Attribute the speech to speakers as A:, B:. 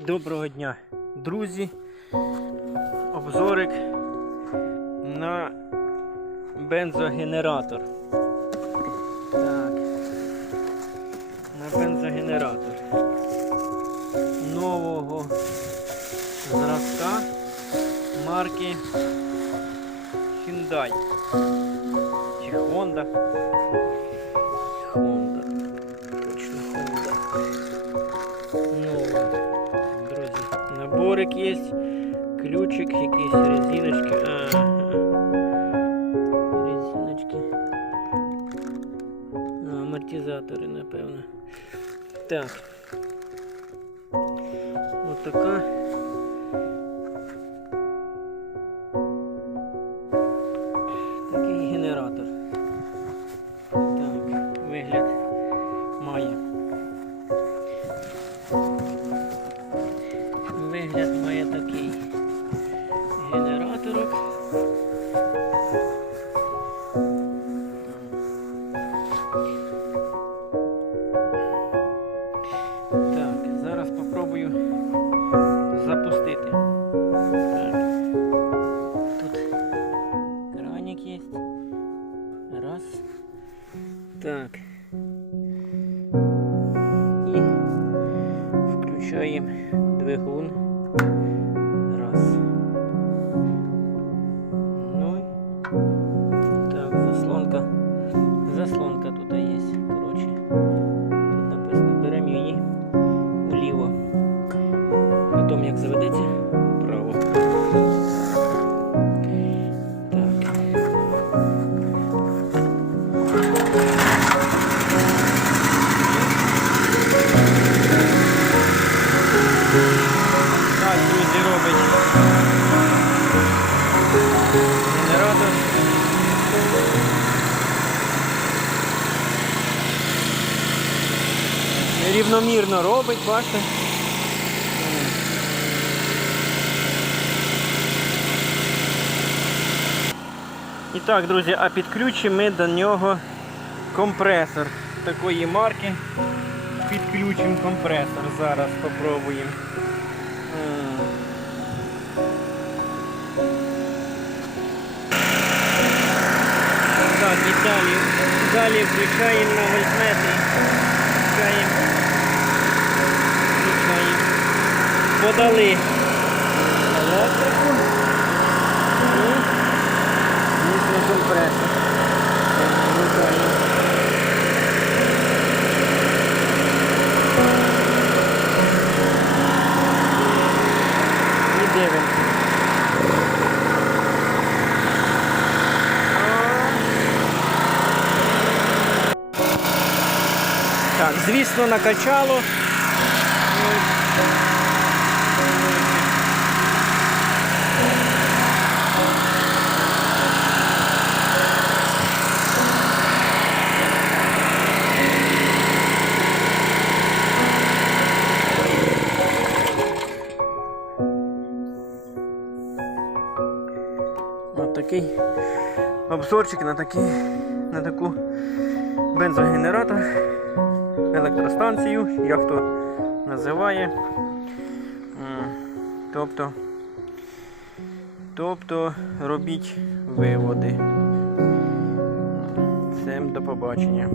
A: Доброго дня, друзі. Обзорик на бензогенератор. Так. На бензогенератор. Нового зразка марки Hyundai. Чи Honda. Honda. Наборик є, ключик, якісь резиночки. А, резиночки. А, амортизатори, напевно. Так. Ось така. Такий генератор. Попробую запустити. Тут краник є. Раз. Так. І включаємо двигун. Раз. Ну. Так, заслонка. Заслонка тут є. Як заведеться, вправо. Так. Так, друзі, робить генератор. Рівномірно робить, бачите? І так, друзі, а підключимо ми до нього компресор такої марки. Підключимо компресор. Зараз спробуємо. Так, і далі, далі включаємо на вольтметрі. Включаємо. Включаємо. Подали електрику. На компресор. І. Так, звісно, накачало. Такий обзорчик на такий, на таку бензогенератор, електростанцію, як хто називає. Тобто, тобто робіть виводи. Всім до побачення.